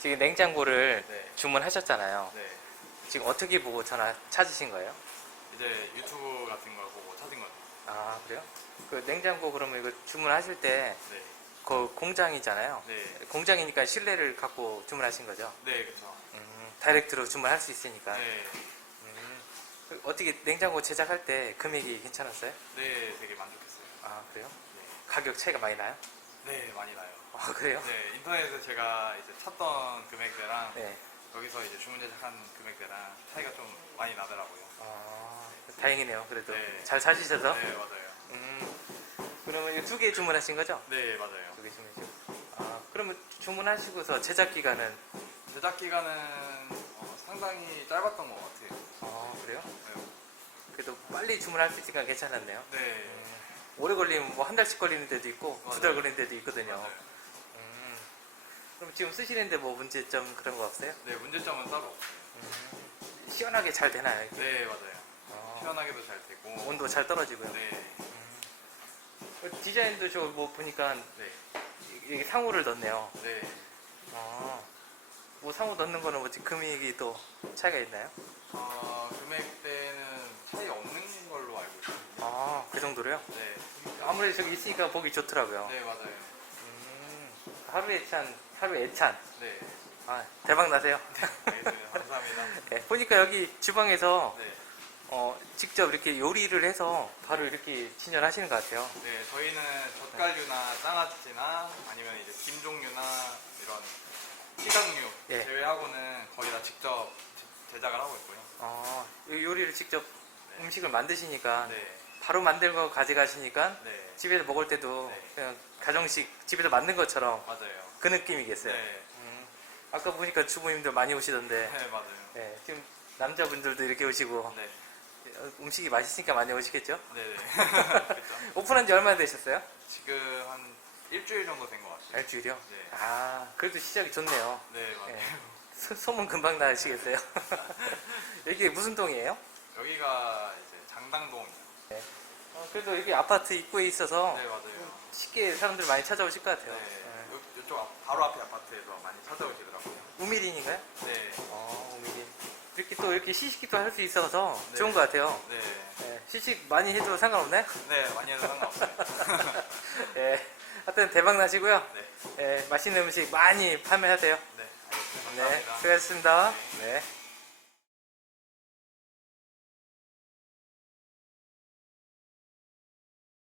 지금 냉장고를 네. 주문하셨잖아요. 네. 지금 어떻게 보고 전화 찾으신 거예요? 이제 유튜브 같은 걸 보고 찾은 거죠. 아 그래요? 그 냉장고 그러면 이거 주문하실 때 네. 그 공장이잖아요. 네. 공장이니까 신뢰를 갖고 주문하신 거죠. 네, 그렇죠. 음, 다이렉트로 주문할 수 있으니까. 네. 음, 그 어떻게 냉장고 제작할 때 금액이 괜찮았어요? 네, 되게 만족했어요. 아 그래요? 네. 가격 차이가 많이 나요? 네, 많이 나요. 아 그래요? 네, 인터넷에서 제가 이제 찾던 금액대랑 네. 여기서 이제 주문 제작한 금액대랑 차이가 좀 많이 나더라고요. 아, 다행이네요. 그래도 네. 잘 찾으셔서. 네, 맞아요. 음, 그러면 두개 주문하신 거죠? 네, 맞아요. 두 개 주문하시고. 아, 그러면 주문하시고서 제작 기간은 제작 기간은 어, 상당히 짧았던 것 같아요. 아 그래요? 네. 그래도 빨리 주문할 수 있으니까 괜찮았네요. 네. 음, 오래 걸리면 뭐 한 달씩 걸리는 데도 있고 두 달. 걸리는 데도 있거든요. 음, 그럼 지금 쓰시는데 뭐 문제점 그런 거 없어요? 네, 문제점은 따로 없어요. 음, 시원하게 잘 되나요? 이게? 네, 맞아요. 어, 시원하게도 잘 되고. 온도 잘 떨어지고요. 네. 그 디자인도 저 뭐 보니까 네. 이게 상호를 넣네요. 네. 아, 뭐 상호 넣는 거는 뭐 지금 금액이 또 차이가 있나요? 어, 금액대는 차이 없는 걸로 알고 있어요. 아, 그 정도로요? 네. 아무래도 저기 있으니까 보기 좋더라고요. 네, 맞아요. 음, 하루 애찬, 하루 애찬. 네. 아, 대박 나세요. 알겠습니다. 감사합니다. 네, 보니까 여기 주방에서 네. 어, 직접 이렇게 요리를 해서 바로 이렇게 진열하시는 것 같아요. 네, 저희는 젓갈류나 장아찌나 아니면 이제 김 종류나 이런 식당류 예. 제외하고는 거의 다 직접 제- 제작을 하고 있고요. 아, 이 요리를 직접 네. 음식을 만드시니까 네. 바로 만든 거 가져가시니까 네. 집에서 먹을 때도 네. 그냥 가정식 집에서 만든 것처럼 맞아요. 그 느낌이겠어요. 네. 음, 아까 보니까 주부님들 많이 오시던데 네, 맞아요. 네, 지금 남자분들도 이렇게 오시고 네. 어, 음식이 맛있으니까 많이 오시겠죠? 네, 네. 그렇죠. 오픈한 지 얼마나 되셨어요? 지금 한 일주일 정도 된 것 같아요. 일주일이요? 네. 아, 그래도 시작이 좋네요. 네, 맞아요. 예. 소, 소문 금방 나시겠어요? 여기 무슨 동이에요? 여기가 이제 그래도 여기 아파트 입구에 있어서 네, 맞아요. 쉽게 사람들 많이 찾아오실 것 같아요. 네. 예. 요, 요쪽 앞- 바로 앞에 아파트에서 많이 찾아오시더라고요. 우미린인가요? 네. 어, 우미린. 이렇게 또 이렇게 시식도 할 수 있어서 네. 좋은 것 같아요. 네. 예, 시식 많이 해도 상관없나요? 네, 많이 해도 상관없어요. 예. 하여튼 대박 나시고요. 네. 예, 맛있는 음식 많이 판매하세요. 네, 알겠습니다. 네, 감사합니다. 수고하셨습니다. 네.